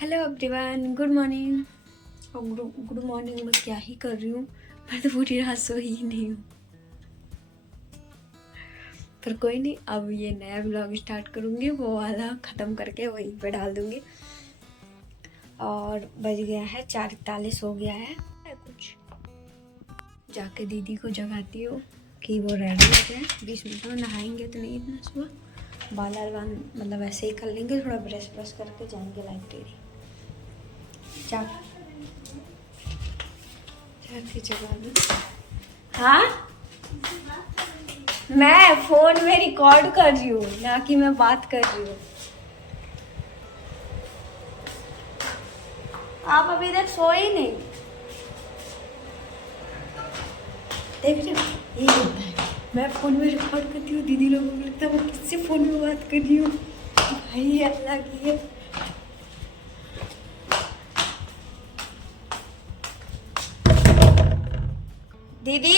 Hello everyone, good morning. और good morning मैं क्या ही कर रही हूँ, मैं तो पूरी रात सोई ही नहीं हूँ। पर कोई नहीं, अब ये नया ब्लॉग स्टार्ट करूँगी, वो वाला ख़त्म करके वहीं पे डाल दूँगी। और बज गया है 4:41 हो गया है। कुछ जाके दीदी को जगाती हूँ कि वो रेडी हो जाए। 20 मिनट में नहाएंगे तो नहीं इतना सुबह, बाल मतलब ऐसे ही कर लेंगे, थोड़ा ब्रश ब्रश करके जाएंगे लाइब्रेरी। जाके जगा दो। हाँ, मैं फोन में रिकॉर्ड कर रही हूँ, ना कि मैं बात कर रही हूँ। आप अभी तक सोए ही नहीं। देख रहे हो, यही होता है, मैं फोन में रिकॉर्ड करती हूँ, दीदी लोगों को लगता है वो किससे फोन में बात कर रही हूँ। भाई अल्लाह की है। दीदी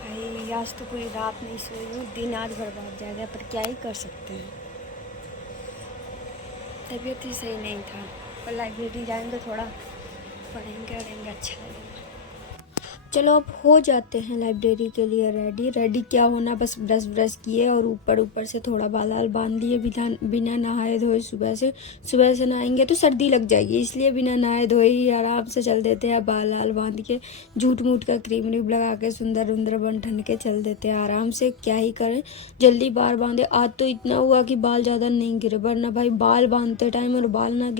भाई, आज तो पूरी रात नहीं सोई हूँ, दिन आज बर्बाद जाएगा, पर क्या ही कर सकते हैं। तबीयत ही सही नहीं था, पर लाइब्रेरी जाएंगे, थोड़ा पढ़ेंगे और अच्छा लगेगा। चलो अब हो जाते हैं लाइब्रेरी के लिए रेडी क्या होना, बस ब्रश ब्रश किए और ऊपर से थोड़ा बाल बांध लिए, बिना नहाए धोए। सुबह से नहाएंगे तो सर्दी लग जाएगी, इसलिए बिना नहाए धोए ही आराम से चल देते हैं। बाल बांध के झूठ मूठ का क्रीम व्रीम लगा के सुंदर उंदर बन ठन के चल देते हैं आराम से। क्या ही करें, जल्दी बाल बांधे। आज तो इतना हुआ कि बाल ज़्यादा नहीं गिरे, वरना भाई बाल बांधते टाइम और बाल ना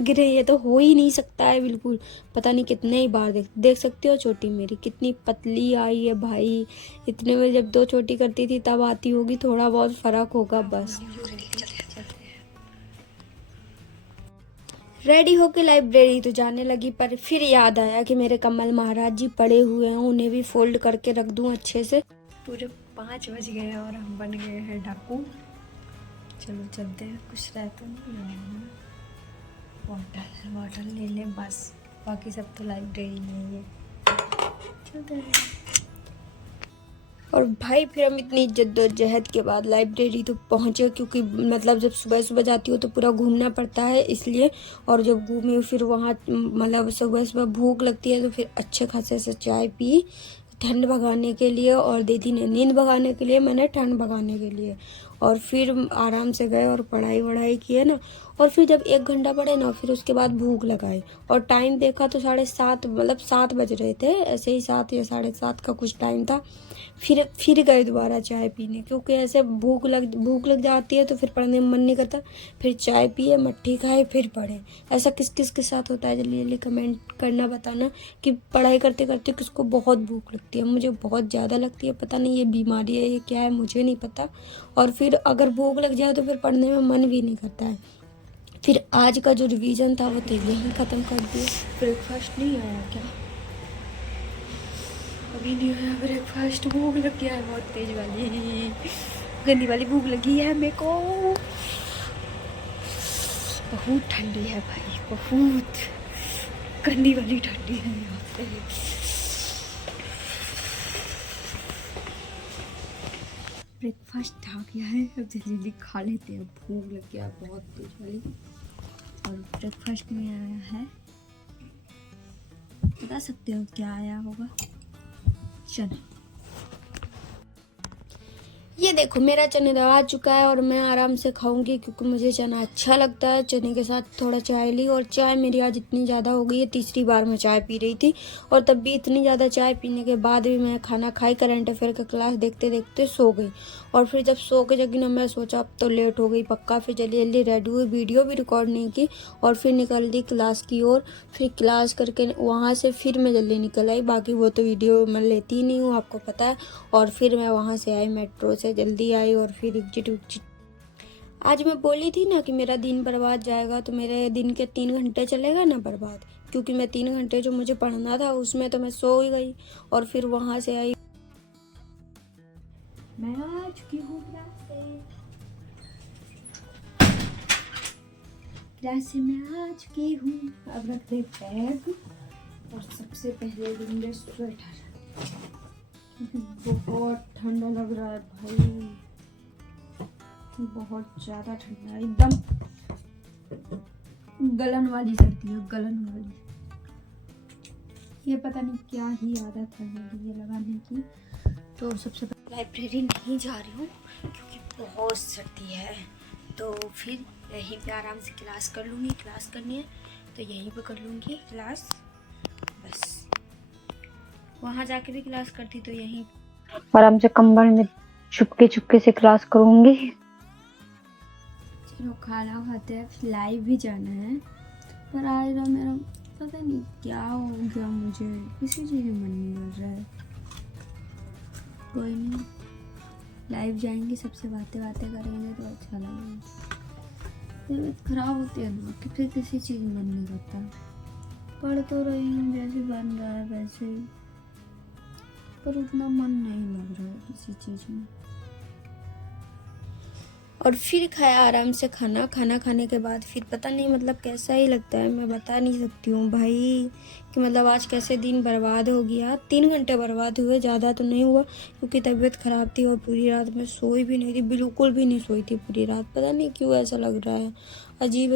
गिरे ये तो हो ही नहीं सकता है बिल्कुल। पता नहीं कितने ही बार देख सकते हो चोटी मेरी कितनी पतली आई है भाई। इतने में जब 2 चोटी करती थी तब आती होगी, थोड़ा बहुत फर्क होगा बस। रेडी होके लाइब्रेरी तो जाने लगी, पर फिर याद आया कि मेरे कमल महाराज जी पड़े हुए हैं, उन्हें भी फोल्ड करके रख दूं अच्छे से। पूरे 5 बज गए हैं और हम बन गए हैं डाकू। चलो चलते हैं, कुछ रहता नहीं। वाटर ले लें बस, बाकी सब तो लाइब्रेरी में ही है। चलते हैं। और भाई फिर हम इतनी जद्दोजहद के बाद लाइब्रेरी तो पहुँचे, क्योंकि मतलब जब सुबह सुबह जाती हो तो पूरा घूमना पड़ता है इसलिए। और जब घूमी फिर वहाँ मतलब सुबह सुबह भूख लगती है, तो फिर अच्छे खासे से चाय पी ठंड भगाने के लिए, और दीदी ने नींद भगाने के लिए, मैंने ठंड भगाने के लिए। और फिर आराम से गए और पढ़ाई वढ़ाई किए ना। और फिर जब 1 घंटा पढ़े ना, फिर उसके बाद भूख लगाई और टाइम देखा तो 7:30 मतलब 7 बज रहे थे, ऐसे ही 7 या 7:30 का कुछ टाइम था। फिर गए दोबारा चाय पीने, क्योंकि ऐसे भूख लग जाती है तो फिर पढ़ने में मन नहीं करता। फिर चाय पिए, मट्ठी खाए, फिर पढ़े। ऐसा किस किस के साथ होता है, जल्दी जल्दी कमेंट करना, बताना कि पढ़ाई करते करते किसको बहुत भूख लगती है। मुझे बहुत ज़्यादा लगती है, पता नहीं ये बीमारी है, ये क्या है, मुझे नहीं पता। और फिर अगर भूख लग जाए तो फिर पढ़ने में मन भी नहीं करता है। फिर आज का जो रिवीजन था वो तो यहीं ख़त्म कर दिया। ब्रेकफास्ट नहीं आया क्या? अभी नहीं आया ब्रेकफास्ट। भूख लग गया है बहुत तेज वाली, गंदी वाली भूख लगी है मेरे को। बहुत ठंडी है भाई, बहुत गंदी वाली ठंडी है यहाँ पे। ब्रेकफास्ट आ गया है, अब जल्दी जल्दी खा लेते हैं, भूख लग गया बहुत तेज वाली। और ब्रेकफास्ट में आया है, बता सकते हो क्या आया होगा? चना। ये देखो मेरा चने आ चुका है और मैं आराम से खाऊंगी, क्योंकि मुझे चना अच्छा लगता है। चने के साथ थोड़ा चाय ली, और चाय मेरी आज इतनी ज़्यादा हो गई है, तीसरी बार मैं चाय पी रही थी। और तब भी इतनी ज़्यादा चाय पीने के बाद भी मैं खाना खाई, करंट अफेयर का क्लास देखते देखते सो गई। और फिर जब सो के जगी ना, मैं सोचा अब तो लेट हो गई पक्का, फिर जल्दी जल्दी रेडी हुई, वीडियो भी रिकॉर्ड नहीं की, और फिर निकल दी क्लास की ओर। फिर क्लास करके वहाँ से फिर मैं जल्दी निकल आई, बाकी वो तो वीडियो मैं लेती ही नहीं हूँ, आपको पता है। और फिर मैं वहाँ से आई, मेट्रो से जल्दी आई, और फिर एग्जिट। आज मैं बोली थी ना कि मेरा दिन बर्बाद जाएगा, तो मेरे दिन के 3 घंटे चलेगा ना बर्बाद, क्योंकि मैं 3 घंटे जो मुझे पढ़ना था उसमें तो मैं सो ही गई। और फिर वहाँ से आई, मैं आ चुकी हूँ क्लास से मैं आ चुकी हूँ। अब रख दे बैग, और सबसे पहले लूंगे स्वेटर। बहुत ठंडा लग रहा है भाई, बहुत ज़्यादा ठंडा, एकदम गलन वाली सर्दी है, गलन वाली। ये पता नहीं क्या ही आदत है मेरी ये लगाने की। तो सबसे पहले लाइब्रेरी नहीं जा रही हूँ क्योंकि बहुत सर्दी है, तो फिर यहीं पे आराम से क्लास कर लूँगी। क्लास करनी है तो यहीं पे कर लूँगी क्लास, बस। वहाँ जाके भी क्लास करती तो यहीं आराम से कंबल में चुपके चुपके से क्लास करूंगी। चलो खाना खाते हैं, फिर लाइव भी जाना है। पर आज ना मेरा पता नहीं क्या हो गया, मुझे किसी चीज़ में मन नहीं कर रहा है। कोई नहीं, लाइव जाएंगे, सबसे बातें करेंगे तो अच्छा लगेगा। तबीयत खराब होती है ना कि फिर किसी चीज़ में मन नहीं करता। पढ़ तो रही हूँ, जैसे बन रहा है वैसे ही, पर उतना मन नहीं लग रहा है किसी चीज़ में। और फिर खाया आराम से खाना खाने के बाद फिर पता नहीं मतलब कैसा ही लगता है, मैं बता नहीं सकती हूँ भाई कि मतलब आज कैसे दिन बर्बाद हो गया। 3 घंटे बर्बाद हुए, ज़्यादा तो नहीं हुआ क्योंकि तबीयत ख़राब थी और पूरी रात मैं सोई भी नहीं थी, बिल्कुल भी नहीं सोई थी पूरी रात। पता नहीं क्यों ऐसा लग रहा है, अजीब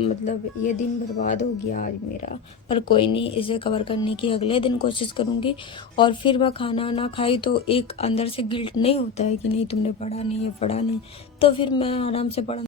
मतलब ये दिन बर्बाद हो गया आज मेरा। पर कोई नहीं, इसे कवर करने की अगले दिन कोशिश करूँगी। और फिर मैं खाना ना खाई तो एक अंदर से गिल्ट नहीं होता है कि नहीं तुमने पढ़ा नहीं, ये पढ़ा नहीं, तो फिर मैं आराम से पढ़